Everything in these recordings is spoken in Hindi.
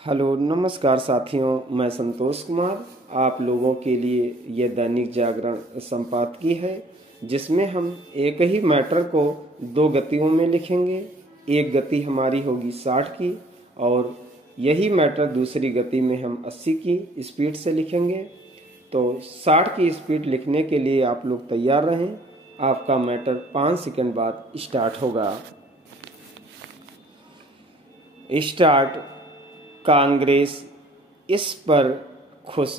हेलो नमस्कार साथियों, मैं संतोष कुमार आप लोगों के लिए यह दैनिक जागरण संपादकीय है, जिसमें हम एक ही मैटर को दो गतियों में लिखेंगे। एक गति हमारी होगी 60 की और यही मैटर दूसरी गति में हम 80 की स्पीड से लिखेंगे। तो 60 की स्पीड लिखने के लिए आप लोग तैयार रहें। आपका मैटर 5 सेकंड बाद स्टार्ट होगा। स्टार्ट। कांग्रेस इस पर खुश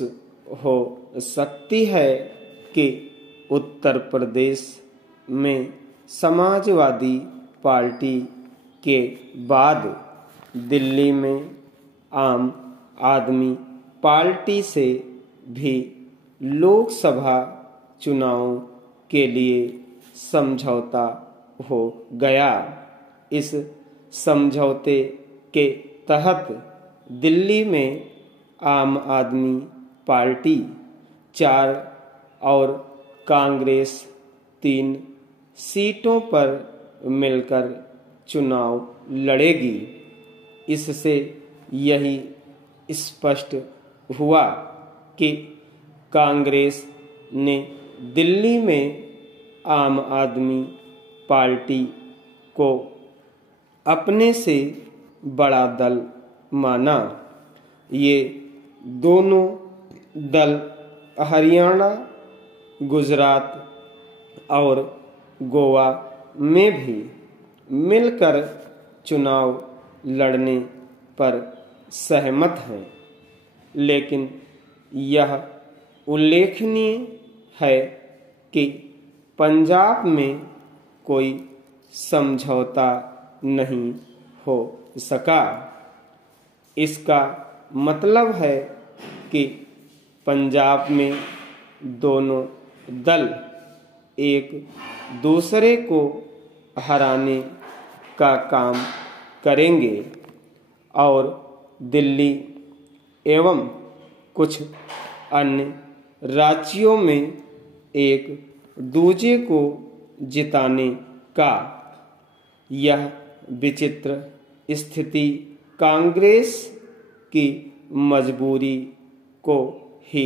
हो सकती है कि उत्तर प्रदेश में समाजवादी पार्टी के बाद दिल्ली में आम आदमी पार्टी से भी लोकसभा चुनाव के लिए समझौता हो गया। इस समझौते के तहत दिल्ली में आम आदमी पार्टी 4 और कांग्रेस 3 सीटों पर मिलकर चुनाव लड़ेगी। इससे यही स्पष्ट हुआ कि कांग्रेस ने दिल्ली में आम आदमी पार्टी को अपने से बड़ा दल माना। ये दोनों दल हरियाणा, गुजरात और गोवा में भी मिलकर चुनाव लड़ने पर सहमत हैं, लेकिन यह उल्लेखनीय है कि पंजाब में कोई समझौता नहीं हो सका। इसका मतलब है कि पंजाब में दोनों दल एक दूसरे को हराने का काम करेंगे और दिल्ली एवं कुछ अन्य राज्यों में एक दूसरे को जिताने का। यह विचित्र स्थिति कांग्रेस की मजबूरी को ही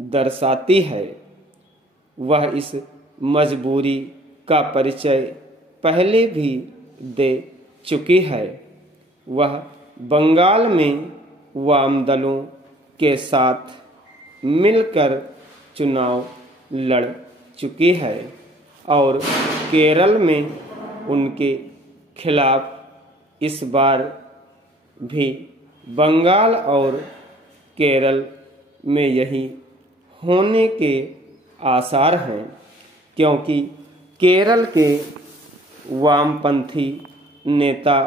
दर्शाती है। वह इस मजबूरी का परिचय पहले भी दे चुकी है। वह बंगाल में वाम दलों के साथ मिलकर चुनाव लड़ चुकी है और केरल में उनके खिलाफ इस बार भी बंगाल और केरल में यही होने के आसार हैं, क्योंकि केरल के वामपंथी नेता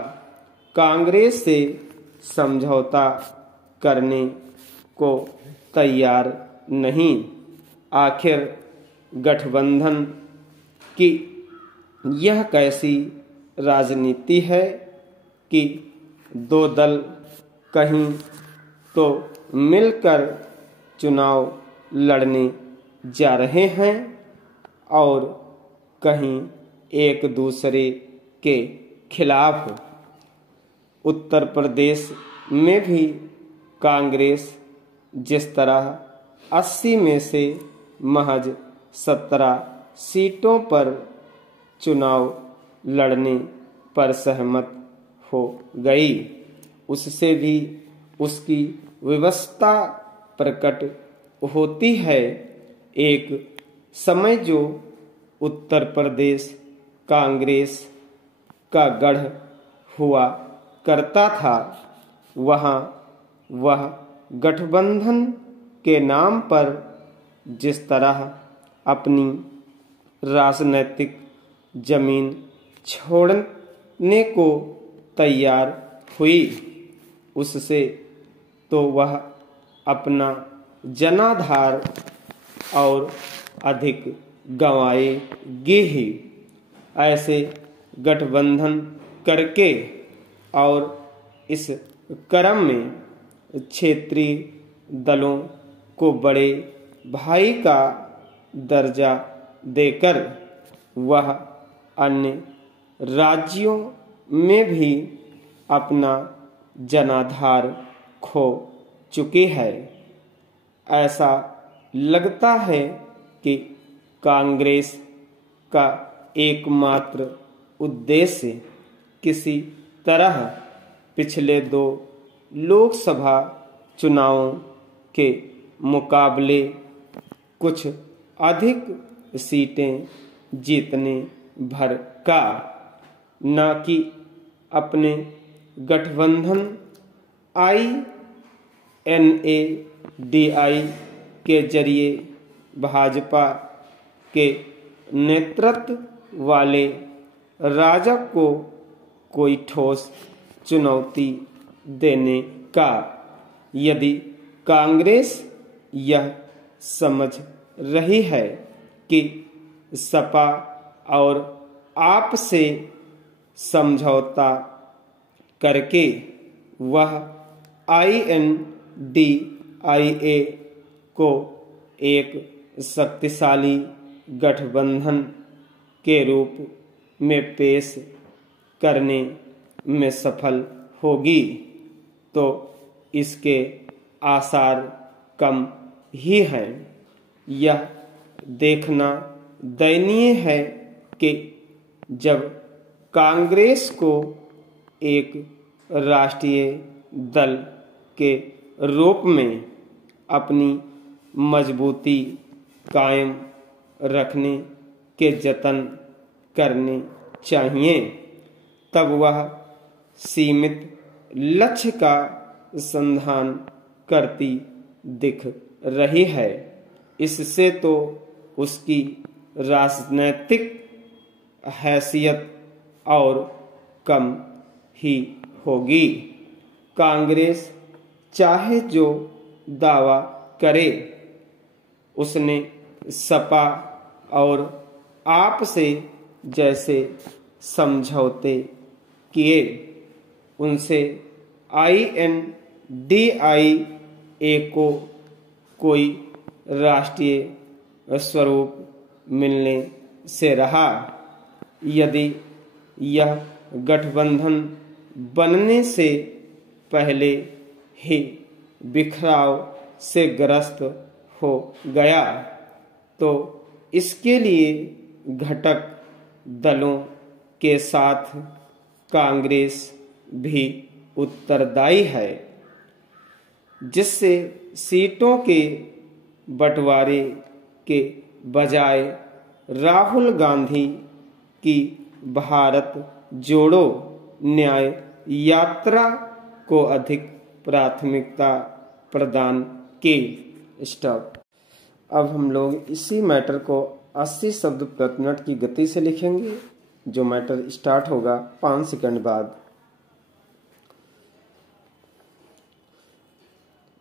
कांग्रेस से समझौता करने को तैयार नहीं। आखिर गठबंधन की यह कैसी राजनीति है कि दो दल कहीं तो मिलकर चुनाव लड़ने जा रहे हैं और कहीं एक दूसरे के खिलाफ। उत्तर प्रदेश में भी कांग्रेस जिस तरह 80 में से महज 17 सीटों पर चुनाव लड़ने पर सहमत हो गई, उससे भी उसकी व्यवस्था प्रकट होती है। एक समय जो उत्तर प्रदेश कांग्रेस का गढ़ हुआ करता था, वहाँ वह गठबंधन के नाम पर जिस तरह अपनी राजनीतिक जमीन छोड़ने को तैयार हुई, उससे तो वह अपना जनाधार और अधिक गंवाएगी ही। ऐसे गठबंधन करके और इस क्रम में क्षेत्रीय दलों को बड़े भाई का दर्जा देकर वह अन्य राज्यों में भी अपना जनाधार खो चुकी है। ऐसा लगता है कि कांग्रेस का एकमात्र उद्देश्य किसी तरह पिछले 2 लोकसभा चुनावों के मुकाबले कुछ अधिक सीटें जीतने भर का, न कि अपने गठबंधन INA-DI के जरिए भाजपा के नेतृत्व वाले राजग को कोई ठोस चुनौती देने का। यदि कांग्रेस यह समझ रही है कि सपा और आप से समझौता करके वह INDIA को एक शक्तिशाली गठबंधन के रूप में पेश करने में सफल होगी, तो इसके आसार कम ही हैं। यह देखना दयनीय है कि जब कांग्रेस को एक राष्ट्रीय दल के रूप में अपनी मजबूती कायम रखने के जतन करने चाहिए, तब वह सीमित लक्ष्य का संधान करती दिख रही है। इससे तो उसकी राजनैतिक हैसियत और कम ही होगी। कांग्रेस चाहे जो दावा करे, उसने सपा और आप से जैसे समझौते किए, उनसे INDIA को कोई राष्ट्रीय स्वरूप मिलने से रहा। यदि यह गठबंधन बनने से पहले ही बिखराव से ग्रस्त हो गया, तो इसके लिए घटक दलों के साथ कांग्रेस भी उत्तरदायी है, जिससे सीटों के बंटवारे के बजाय राहुल गांधी की भारत जोड़ो न्याय यात्रा को अधिक प्राथमिकता प्रदान की। स्टॉप। अब हम लोग इसी मैटर को 80 शब्द प्रति मिनट की गति से लिखेंगे, जो मैटर स्टार्ट होगा 5 सेकंड बाद।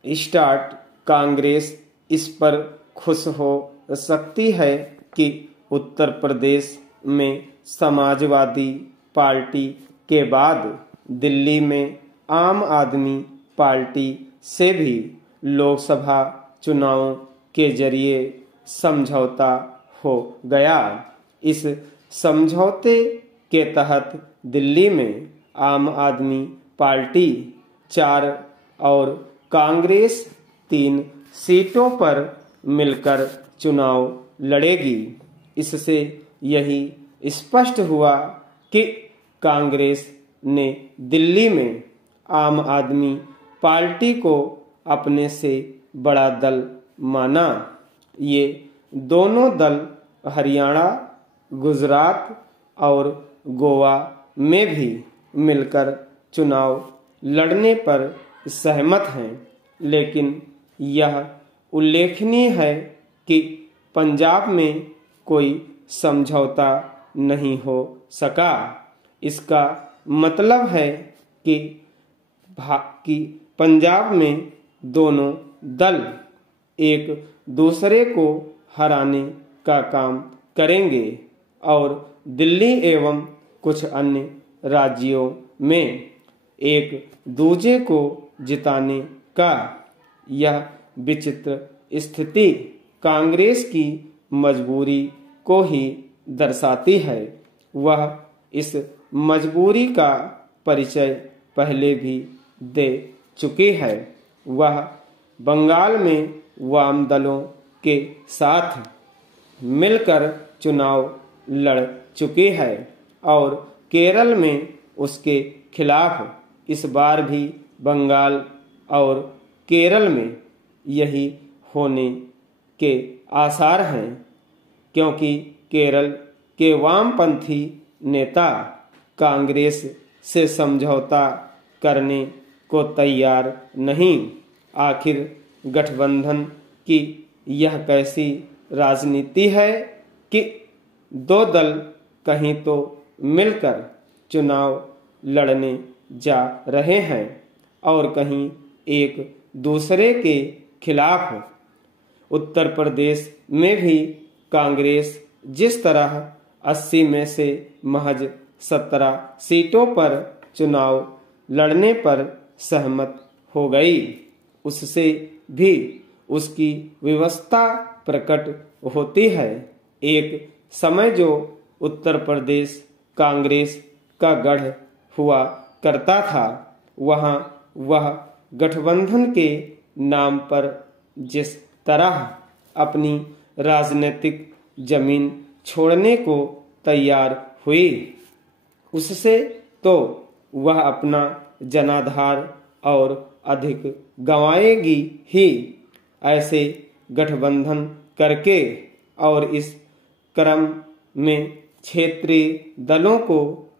स्टार्ट। कांग्रेस इस पर खुश हो सकती है कि उत्तर प्रदेश में समाजवादी पार्टी के बाद दिल्ली में आम आदमी पार्टी से भी लोकसभा चुनावों के जरिए समझौता हो गया। इस समझौते के तहत दिल्ली में आम आदमी पार्टी 4 और कांग्रेस 3 सीटों पर मिलकर चुनाव लड़ेगी। इससे यही स्पष्ट हुआ कि कांग्रेस ने दिल्ली में आम आदमी पार्टी को अपने से बड़ा दल माना। ये दोनों दल हरियाणा, गुजरात और गोवा में भी मिलकर चुनाव लड़ने पर सहमत हैं, लेकिन यह उल्लेखनीय है कि पंजाब में कोई समझौता नहीं हो सका। इसका मतलब है कि पंजाब में दोनों दल एक दूसरे को हराने का काम करेंगे और दिल्ली एवं कुछ अन्य राज्यों में एक दूजे को जिताने का। यह विचित्र स्थिति कांग्रेस की मजबूरी को ही दर्शाती है। वह इस मजबूरी का परिचय पहले भी दे चुकी है। वह बंगाल में वाम दलों के साथ मिलकर चुनाव लड़ चुकी है और केरल में उसके खिलाफ इस बार भी बंगाल और केरल में यही होने के आसार हैं, क्योंकि केरल के वामपंथी नेता कांग्रेस से समझौता करने को तैयार नहीं। आखिर गठबंधन की यह कैसी राजनीति है कि दो दल कहीं तो मिलकर चुनाव लड़ने जा रहे हैं और कहीं एक दूसरे के खिलाफ। उत्तर प्रदेश में भी कांग्रेस जिस तरह 80 में से महज 17 सीटों पर चुनाव लड़ने पर सहमत हो गई, उससे भी उसकी विवशता प्रकट होती है। एक समय जो उत्तर प्रदेश कांग्रेस का गढ़ हुआ करता था, वहां वह गठबंधन के नाम पर जिस तरह अपनी राजनीतिक जमीन छोड़ने को तैयार हुई, उससे तो वह अपना जनाधार और अधिक गंवाएगी ही। ऐसे गठबंधन करके और इस क्रम में क्षेत्रीय दलों को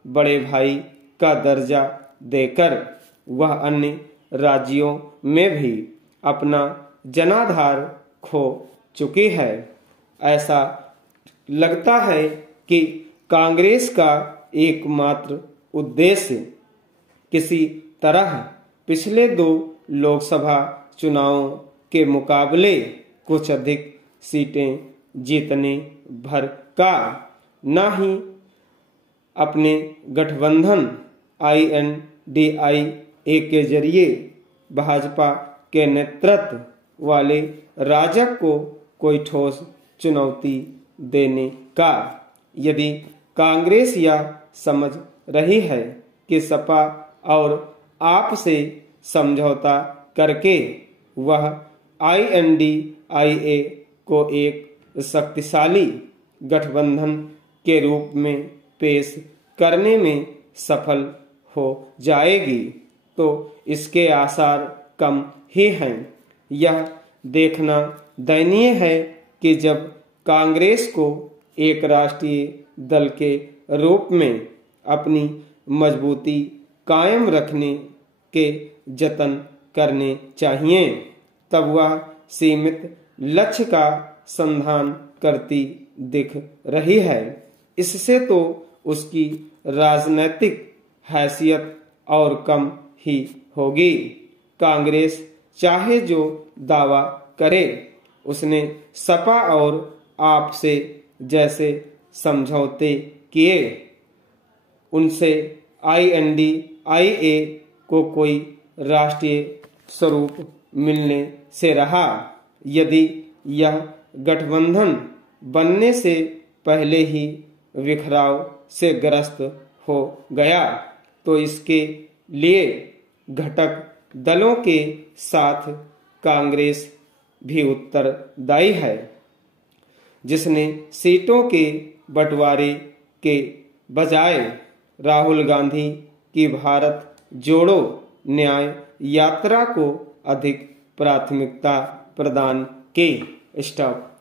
बड़े भाई का दर्जा देकर वह अन्य राज्यों में भी अपना जनाधार खो चुकी है। ऐसा लगता है कि कांग्रेस का एकमात्र उद्देश्य किसी तरह पिछले 2 लोकसभा चुनावों के मुकाबले कुछ अधिक सीटें जीतने भर का, न ही अपने गठबंधन INDIA के जरिए भाजपा के नेतृत्व वाले राजग को कोई ठोस चुनौती देने का। यदि कांग्रेस यह समझ रही है कि सपा और आप से समझौता करके वह INDIA को एक शक्तिशाली गठबंधन के रूप में पेश करने में सफल हो जाएगी, तो इसके आसार कम ही हैं। यह देखना दयनीय है कि जब कांग्रेस को एक राष्ट्रीय दल के रूप में अपनी मजबूती कायम रखने के जतन करने चाहिए, तब वह सीमित लक्ष्य का संधान करती दिख रही है। इससे तो उसकी राजनैतिक हैसियत और कम ही होगी। कांग्रेस चाहे जो दावा करे, उसने सपा और आप से जैसे समझौते किए, उनसे INDIA को कोई राष्ट्रीय स्वरूप मिलने से रहा। यदि यह गठबंधन बनने से पहले ही बिखराव से ग्रस्त हो गया, तो इसके लिए घटक दलों के साथ कांग्रेस भी उत्तरदायी है, जिसने सीटों के बंटवारे के बजाय राहुल गांधी की भारत जोड़ो न्याय यात्रा को अधिक प्राथमिकता प्रदान की। स्टॉप।